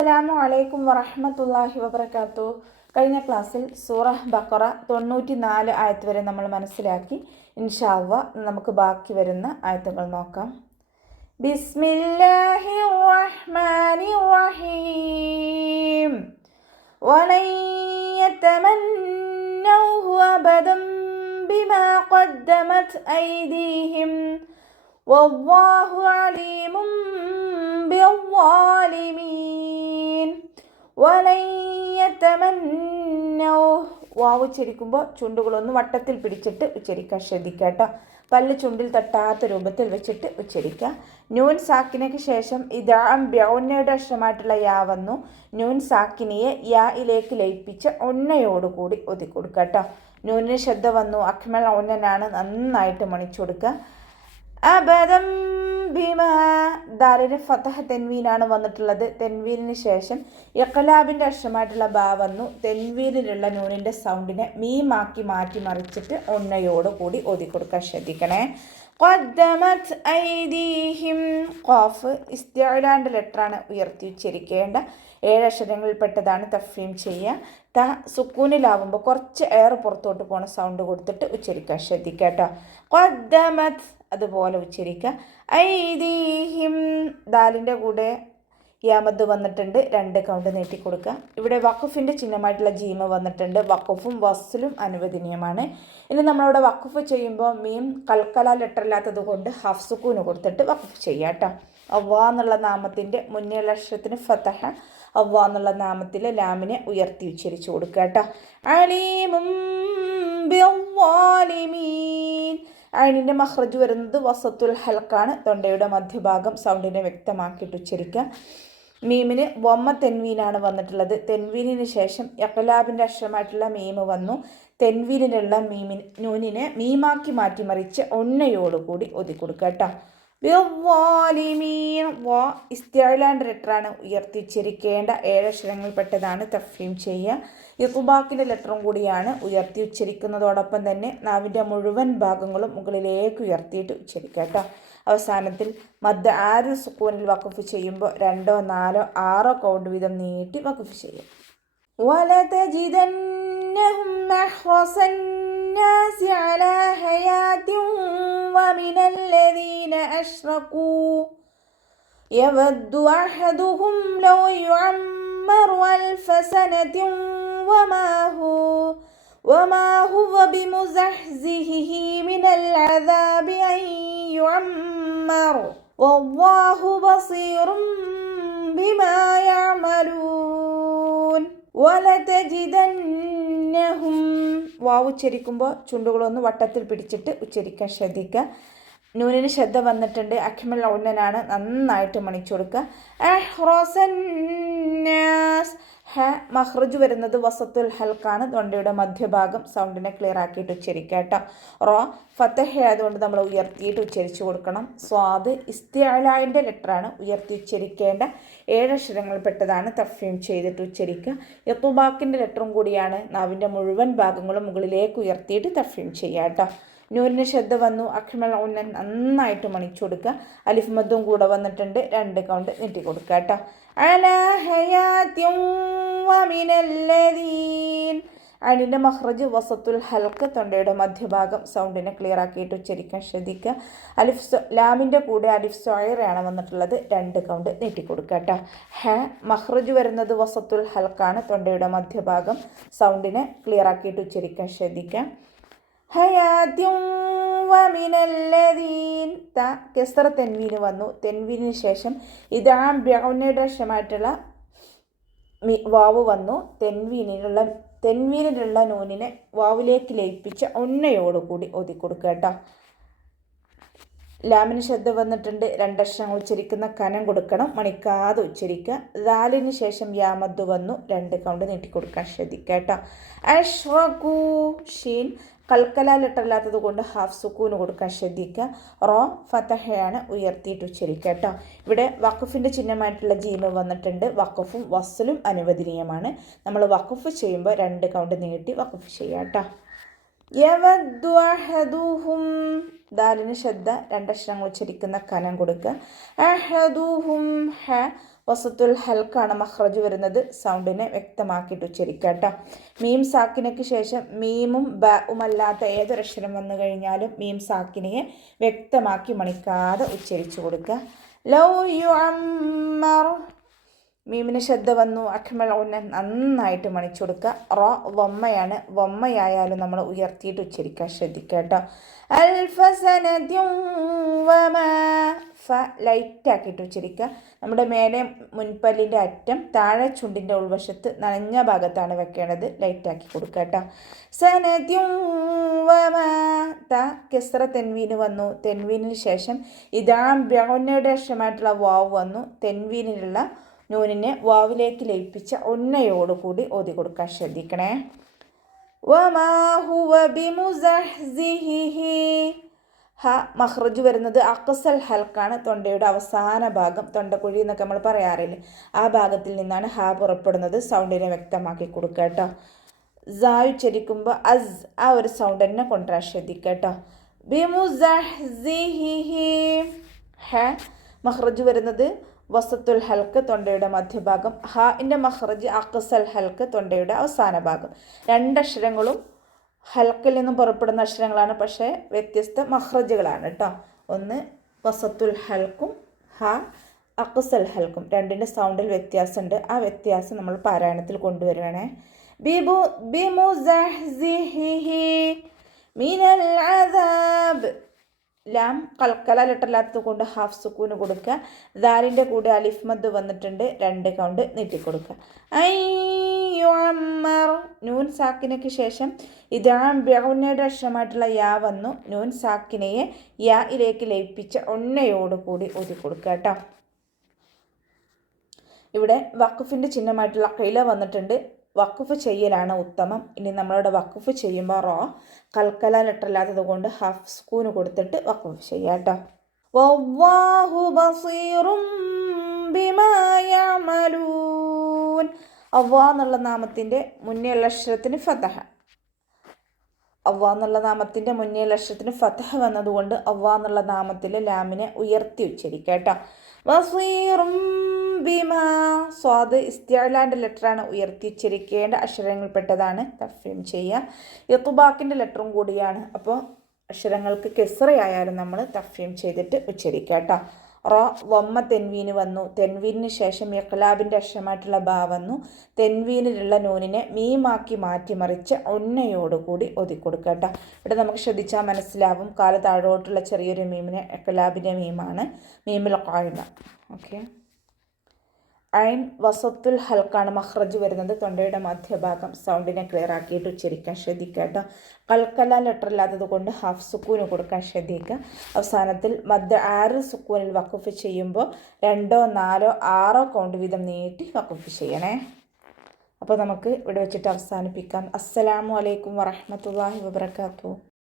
അസ്സലാമു അലൈക്കും വറഹ്മത്തുള്ളാഹി വബറകാതുഹു. കഴിഞ്ഞ ക്ലാസ്സിൽ സൂറ ബഖറ 94 ആയത്ത് വരെ നമ്മൾ മനസ്സിലാക്കി. ഇൻഷാ അല്ലാഹ് നമുക്ക് ബാക്കി വരുന്ന ആയത്തുകൾ നോക്കാം. ബിസ്മില്ലാഹിർ റഹ്മാനിർ റഹീം. വലൻ യതമന്നൗഹു അബദൻ ബിമാ ഖദ്ദമത് ഐദീഹിം വല്ലാഹു അലീമുൻ ബിദ്ദാലിമീൻ. വലൻ യതമന്നൗഹു വാവ് ഉച്ചരിക്കുമ്പോൾ ചുണ്ടുകളൊന്ന് വട്ടത്തിൽ പിടിച്ചിട്ട് ഉച്ചരിക്കാൻ ശ്രദ്ധിക്കുക കേട്ടോ. പല്ല് ചുണ്ടിൽ തട്ടാത്ത രൂപത്തിൽ വെച്ചിട്ട് ഉച്ചരിക്കുക. നൂൻ സാക്കിനയ്ക്ക് ശേഷം ഇദാം ബ്യൗനയുടെ അക്ഷരമായിട്ടുള്ള യാ വന്നു. നൂൻ സാക്കിനിയെ യായിലേക്ക് ലയിപ്പിച്ച് ഒന്നയോടുകൂടി ഒതുക്കി കൊടുക്കുക കേട്ടോ. നൂനിന് ശബ്ദ വന്നു. അക്മൽ ഒന്നനാണ്, നന്നായിട്ട് മണിച്ചു കൊടുക്കുക. അബദം ബിമാ ദാലിന് ഫതഹ തെൻവീനാണ് വന്നിട്ടുള്ളത്. തെൻവീനിന് ശേഷം ഇഖ്ലാബിൻ്റെ അക്ഷരമായിട്ടുള്ള ബാ വന്നു. തെൻവീനിലുള്ള നൂനിൻ്റെ സൗണ്ടിനെ മീമാക്കി മാറ്റി മറിച്ചിട്ട് ഒന്നയോടുകൂടി ഓതിക്കൊടുക്കാൻ ശ്രദ്ധിക്കണേ. ഖദ്ദമത് ഐദീഹിം ഖാഫ് ഇസ്തിഅലാൻ്റെ ലെറ്ററാണ്, ഉയർത്തി ഉച്ചരിക്കേണ്ട 7 അക്ഷരങ്ങളിൽപ്പെട്ടതാണ്. തഫ്ഹീം ചെയ്യുക. ത സുക്കൂനിലാവുമ്പോൾ കുറച്ച് എയർ പുറത്തോട്ട് പോണ സൗണ്ട് കൊടുത്തിട്ട് ഉച്ചരിക്കാൻ ശ്രദ്ധിക്കുക കേട്ടോ. ഖദ്ദമത് അതുപോലെ ഉച്ചരിക്കുക. ഐദീഹിം ദാലിൻ്റെ കൂടെ യാമദ് വന്നിട്ടുണ്ട്, 2 കൗണ്ട് നീട്ടിക്കൊടുക്കുക. ഇവിടെ വഖഫിൻ്റെ ചിഹ്നമായിട്ടുള്ള ജീമ വന്നിട്ടുണ്ട്. വഖഫും വസ്ലും അനുവദനീയമാണ്. ഇനി നമ്മളിവിടെ വഖഫ് ചെയ്യുമ്പോൾ മീം കൽക്കല ലെറ്റർ ഇല്ലാത്തത് കൊണ്ട് ഹാഫ് സുക്കൂന് കൊടുത്തിട്ട് വഖഫ് ചെയ്യുക കേട്ടോ. അവ്വാ എന്നുള്ള നാമത്തിൻ്റെ മുന്നേയുള്ള അക്ഷരത്തിന് ഫതഹ, അവ്വാ എന്നുള്ള നാമത്തിലെ ലാമിനെ ഉയർത്തി ഉച്ചരിച്ചു കൊടുക്കുക കേട്ടോ. അലീമും ബിദ്ദാലിമീൻ. അയിനിൻ്റെ മഖ്റജ് വരുന്നത് വസത്തുൽ ഹൽക്കാണ്. തൊണ്ടയുടെ മധ്യഭാഗം സൗണ്ടിനെ വ്യക്തമാക്കിയിട്ട് ഉച്ചരിക്കുക. മീമിന് വമ്മ തെൻവീനാണ് വന്നിട്ടുള്ളത്. തെൻവീനിന് ശേഷം ഇഖ്ലാബിൻ്റെ അക്ഷരമായിട്ടുള്ള മീമ് വന്നു. തെൻവീനിലുള്ള നൂനിനെ മീമാക്കി മാറ്റിമറിച്ച് ഒന്നയോടുകൂടി ഒതുക്കൊടുക്കുക കേട്ടോ. ബിദ്ദാലിമീൻ വാ ഇസ്തിഅലാൻ്റെ ലെറ്ററാണ്, ഉയർത്തി ഉച്ചരിക്കേണ്ട 7 അക്ഷരങ്ങളിൽപ്പെട്ടതാണ്. തഫ്ഹീം ചെയ്യുക. ഇഖ്ബാക്കിൻ്റെ ലെറ്ററും കൂടിയാണ്, ഉയർത്തി ഉച്ചരിക്കുന്നതോടൊപ്പം തന്നെ നാവിൻ്റെ മുഴുവൻ ഭാഗങ്ങളും മുകളിലേക്ക് ഉയർത്തിയിട്ട് ഉച്ചരിക്കുക കേട്ടോ. അവസാനത്തിൽ മദ് ആര് സുക്കൂനിൽ വഖഫ് ചെയ്യുമ്പോൾ 2, 4, 6 കൗണ്ട് വീതം നീട്ടി വഖഫ് ചെയ്യും. വലതജിദന്നഹും അഹ്റസന്നാസി അലാ ഹയാത്തിൻ വമിനല്ലദീന അശ്റകൂ യവദ്ദു അഹദുഹും ലൗ യുഅമ്മറു അൽഫ സനതിൻ وما هو بمزحزحه من العذاب أن يعمر والله بصير بما يعملون. വലതജിദന്നഹും വാവ് ഉച്ചരിക്കുമ്പോൾ ചുണ്ടുകളൊന്ന് വട്ടത്തിൽ പിടിച്ചിട്ട് ഉച്ചരിക്കാൻ ശ്രദ്ധിക്കുക. നൂനിന് ശബ്ദ വന്നിട്ടുണ്ട്. അക്മൽ ഔന്നനാണ്, നന്നായിട്ട് മണിച്ചു കൊടുക്കുക. അഹ്റസന്നാസ് ഹ മഖ്റജ് വരുന്നത് വസത്തുൽ ഹൽക്കാണ്. തൊണ്ടയുടെ മധ്യഭാഗം സൗണ്ടിനെ ക്ലിയർ ആക്കിയിട്ട് ഉച്ചരിക്കുക കേട്ടോ. റോ ഫതഹ ആയതുകൊണ്ട് നമ്മൾ ഉയർത്തിയിട്ട് ഉച്ചരിച്ചു കൊടുക്കണം. സ്വാദ് ഇസ്തിഅലാൻ്റെ ലെറ്ററാണ്, ഉയർത്തി ഉച്ചരിക്കേണ്ട 7 അക്ഷരങ്ങളിൽപ്പെട്ടതാണ്. തഫ്ഹീം ചെയ്തിട്ട് ഉച്ചരിക്കുക. ഇഖ്ബാക്കിൻ്റെ ലെറ്ററും കൂടിയാണ്. നാവിൻ്റെ മുഴുവൻ ഭാഗങ്ങളും മുകളിലേക്ക് ഉയർത്തിയിട്ട് തഫ്ഹീം ചെയ്യുക കേട്ടോ. നൂരിന് ശബ്ദ വന്നു. അക്മൽ ഉന്നൻ നന്നായിട്ട് മണിച്ചു കൊടുക്കുക. അലിഫ് മദ്ദും കൂടെ വന്നിട്ടുണ്ട്, 2 കൗണ്ട് നീട്ടി കൊടുക്കുക കേട്ടോ. അലാ ഹയാത്തിൻ വമിനല്ലദീൻ അയിനിൻ്റെ മഖ്റജ് വസത്തുൽ ഹൽക്ക്. തൊണ്ടയുടെ മധ്യഭാഗം സൗണ്ടിനെ ക്ലിയർ ആക്കിയിട്ട് ഉച്ചരിക്കാൻ ശ്രദ്ധിക്കുക. ലാമിൻ്റെ കൂടെ അലിഫ് സോയറയാണ് വന്നിട്ടുള്ളത്, 2 കൗണ്ട് നീട്ടിക്കൊടുക്കുക കേട്ടോ. ഹ മഖ്റജ് വരുന്നത് വസത്തുൽ ഹൽക്കാണ്. തൊണ്ടയുടെ മധ്യഭാഗം സൗണ്ടിനെ ക്ലിയർ ആക്കിയിട്ട് ഉച്ചരിക്കാൻ ശ്രദ്ധിക്കുക. ഹയാത്തിൻ വമിനല്ലദീൻ ത കെസ്റ തെൻവീന് വന്നു. തെൻവീനിന് ശേഷം ഇദാം ബ്യൗനയുടെ അക്ഷരമായിട്ടുള്ള വാവ് വന്നു. തെൻവീനിലുള്ള നൂനിനെ വാവിലേക്ക് ലയിപ്പിച്ച് ഒന്നയോടുകൂടി ഒതുക്കൊടുക്കുക കേട്ടോ. ലാമിന് ശബ്ദ വന്നിട്ടുണ്ട്. 2 അക്ഷരങ്ങൾ ഉച്ചരിക്കുന്ന കനം കൊടുക്കണം, മണിക്കാതെ ഉച്ചരിക്കുക. ദാലിന് ശേഷം യാമദ് വന്നു, 2 കൗണ്ട് നീട്ടിക്കൊടുക്കാൻ ശ്രദ്ധിക്കുക കേട്ടോ. അഷ്റഖൂ ഷീൻ കൽക്കല ലെറ്റർ ഇല്ലാത്തത് കൊണ്ട് ഹാഫ് സുക്കൂന് കൊടുക്കാൻ ശ്രദ്ധിക്കുക. റോ ഫതഹയാണ്, ഉയർത്തിയിട്ട് ഉച്ചരിക്കുക കേട്ടോ. ഇവിടെ വഖഫിൻ്റെ ചിഹ്നമായിട്ടുള്ള ജീമ വന്നിട്ടുണ്ട്. വഖഫും വസ്ലും അനുവദനീയമാണ്. നമ്മൾ വഖഫ് ചെയ്യുമ്പോൾ 2 കൗണ്ട് നീട്ടി വഖഫ് ചെയ്യുക കേട്ടോ. യവദ്ദു അഹദുഹും ദാലിന് ശബ്ദ 2 അക്ഷരങ്ങൾ ഉച്ചരിക്കുന്ന കനം കൊടുക്കുക. അഹദുഹും ഹ വസത്തുൽ ഹൽക്കാണ് മഖ്റജ് വരുന്നത്. സൗണ്ടിനെ വ്യക്തമാക്കിയിട്ട് ഉച്ചരിക്കുക കേട്ടോ. മീം സാക്കിനയ്ക്ക് ശേഷം മീമും ബഉം അല്ലാത്ത ഏതൊരക്ഷരം വന്നു കഴിഞ്ഞാലും മീം സാക്കിനയെ വ്യക്തമാക്കി മണിക്കാതെ ഉച്ചരിച്ചു കൊടുക്കുക. ലൗ യുഅമ്മർ, മീമിന് ശ്രദ്ധ വന്നു. അഖ്മൽ ഉന്ന നന്നായിട്ട് മണിച്ചു കൊടുക്കുക. റോ വമ്മയാണ്, വമ്മയായാലും നമ്മൾ ഉയർത്തിയിട്ട് ഉച്ചരിക്കാൻ ശ്രദ്ധിക്കുക കേട്ടോ. അൽഫസനദ്യും വമാ, ഫ ലൈറ്റാക്കിയിട്ട് ഉച്ചരിക്കുക. നമ്മുടെ മേലെ മുൻപല്ലിൻ്റെ അറ്റം താഴെ ചുണ്ടിൻ്റെ ഉൾവശത്ത് നനഞ്ഞ ഭാഗത്താണ് വെക്കേണ്ടത്. ലൈറ്റാക്കി കൊടുക്കുക കേട്ടോ. സനദ്യും വമാ, ത കെസ്ര തെൻവീന് വന്നു. തെൻവീനിന് ശേഷം ഇദാം ബിഉന്നയുടെ അക്ഷരമായിട്ടുള്ള വാവ് വന്നു. തെൻവീനിലുള്ള നൂനിനെ വാവിലേക്ക് ലയിപ്പിച്ച ഒന്നയോടുകൂടി ഓതി കൊടുക്കാൻ ശ്രദ്ധിക്കണേ. വമാ ഹുവ ബിമുസഹ്സിഹിഹി, ഹ മഖ്റജ് വരുന്നത് അഖ്സൽ ഹൽക്കാണ്. തൊണ്ടയുടെ അവസാന ഭാഗം, തൊണ്ടക്കുഴി എന്നൊക്കെ നമ്മൾ പറയാറില്ലേ, ആ ഭാഗത്തിൽ നിന്നാണ് ഹ പുറപ്പെടുന്നത്. സൗണ്ടിനെ വ്യക്തമാക്കി കൊടുക്കുക കേട്ടോ. സായ് ഉച്ചരിക്കുമ്പോൾ അസ്, ആ ഒരു സൗണ്ട് തന്നെ കൊണ്ടുവരാൻ ശ്രദ്ധിക്കുക കേട്ടോ. ബിമുസഹ്സിഹിഹി, ഹ മഖ്റജ് വരുന്നത് വസത്തുൽ ഹൽക്ക്, തൊണ്ടയുടെ മധ്യഭാഗം. ഹാഇൻ്റെ മഖ്റജ് അഖ്സൽ ഹൽക്ക്, തൊണ്ടയുടെ അവസാന ഭാഗം. രണ്ടക്ഷരങ്ങളും ഹൽക്കിൽ നിന്നും പുറപ്പെടുന്ന അക്ഷരങ്ങളാണ്, പക്ഷേ വ്യത്യസ്ത മഖ്റജുകളാണ് കേട്ടോ. ഒന്ന് വസത്തുൽ ഹൽക്കും ഹ അഖ്സൽ ഹൽക്കും, രണ്ടിൻ്റെ സൗണ്ടിൽ വ്യത്യാസമുണ്ട്. ആ വ്യത്യാസം നമ്മൾ പാരായണത്തിൽ കൊണ്ടുവരുവാണേ. ബിമുസഹ്സിഹിഹി മിനൽ അദാബ്, ലാം കൽക്കല ലെട്ടറില്ലാത്തത് കൊണ്ട് ഹാഫ് സുക്കൂന് കൊടുക്കുക. ദാലിൻ്റെ കൂടെ അലിഫ് മദ് വന്നിട്ടുണ്ട്, 2 കൗണ്ട് നീട്ടിക്കൊടുക്കുക. അയ്യുഅമ്മർ, നൂൻ സാക്കിനയ്ക്ക് ശേഷം ഇദാം ബിഉന്നയുടെ അക്ഷരമായിട്ടുള്ള യാ വന്നു. നൂൻ സാക്കിനയെ യായിലേക്ക് ലയിപ്പിച്ച ഒന്നയോടുകൂടി ഓതി കൊടുക്കുക കേട്ടോ. ഇവിടെ വഖഫിൻ്റെ ചിഹ്നമായിട്ടുള്ള ഖില വന്നിട്ടുണ്ട്. വഖഫ് ചെയ്യലാണ് ഉത്തമം. ഇനി നമ്മളിവിടെ വഖഫ് ചെയ്യുമ്പോൾ റോ കൽക്കല ലെട്ടറില്ലാത്തത് കൊണ്ട് ഹാഫ് സ്കൂന് കൊടുത്തിട്ട് വഖഫ് ചെയ്യാം കേട്ടോ. വല്ലാഹു ബസീറും ബിമാ യഅമലൂൻ, അവ്വാ എന്നുള്ള നാമത്തിൻ്റെ മുന്നേയുള്ള അക്ഷരത്തിന് ഫതഹ. അവ്വാ എന്നുള്ള നാമത്തിൻ്റെ മുന്നേയുള്ള അക്ഷരത്തിന് ഫതഹ വന്നതുകൊണ്ട് അവ്വാ എന്നുള്ള നാമത്തിലെ ലാമിനെ ഉയർത്തി ഉച്ചരിക്കുക കേട്ടോ. ബസീറും ബിമാ, സ്വാദ് ഇസ്തിഅലാൻ്റെ ലെറ്ററാണ്, ഉയർത്തി ഉച്ചരിക്കേണ്ട അക്ഷരങ്ങൾപ്പെട്ടതാണ്. തഫ്വീം ചെയ്യുക. ഇത്ബാക്കിൻ്റെ ലെറ്ററും കൂടിയാണ്. അപ്പോൾ അക്ഷരങ്ങൾക്ക് കെസ്റയായാലും നമ്മൾ തഫ്വീം ചെയ്തിട്ട് ഉച്ചരിക്കുക കേട്ടോ. റോ വമ്മ തെൻവീന് വന്നു. തെൻവീനിന് ശേഷം ഇഖ്ലാബിൻ്റെ അക്ഷരമായിട്ടുള്ള ബാ വന്നു. തെൻവീനിലുള്ള നൂനിനെ മീമാക്കി മാറ്റിമറിച്ച് ഒന്നയോടുകൂടി ഒതിക്കൊടുക്കുക കേട്ടോ. ഇവിടെ നമുക്ക് ശ്രദ്ധിച്ചാൽ മനസ്സിലാവും, കാല താഴോട്ടുള്ള ചെറിയൊരു മീമിനെ ഇഖ്ലാബിൻ്റെ മീമാണ്, മീമിൽ ഖായിമ. ഓക്കെ. ഐൻ വസത്തുൽ ഹൽക്കാണ് മഖ്റജ് വരുന്നത്. തൊണ്ടയുടെ മധ്യഭാഗം. സൗണ്ടിനെ ക്ലിയർ ആക്കിയിട്ട് ഉച്ചരിക്കാൻ ശ്രദ്ധിക്കുക കേട്ടോ. കൽക്കല ലെറ്ററില്ലാത്തത് കൊണ്ട് ഹാഫ് സുക്കൂന് കൊടുക്കാൻ ശ്രദ്ധിക്കുക. അവസാനത്തിൽ മദ് 6 സുക്കൂനിൽ വഖഫ് ചെയ്യുമ്പോൾ 2, 4, 6 കൗണ്ട് വീതം നീട്ടി വഖഫ് ചെയ്യണേ. അപ്പോൾ നമുക്ക് ഇവിടെ വെച്ചിട്ട് അവസാനിപ്പിക്കാം. അസ്സലാമു അലൈക്കും വറഹ്മത്തുള്ളാഹി വബറകാതുഹു.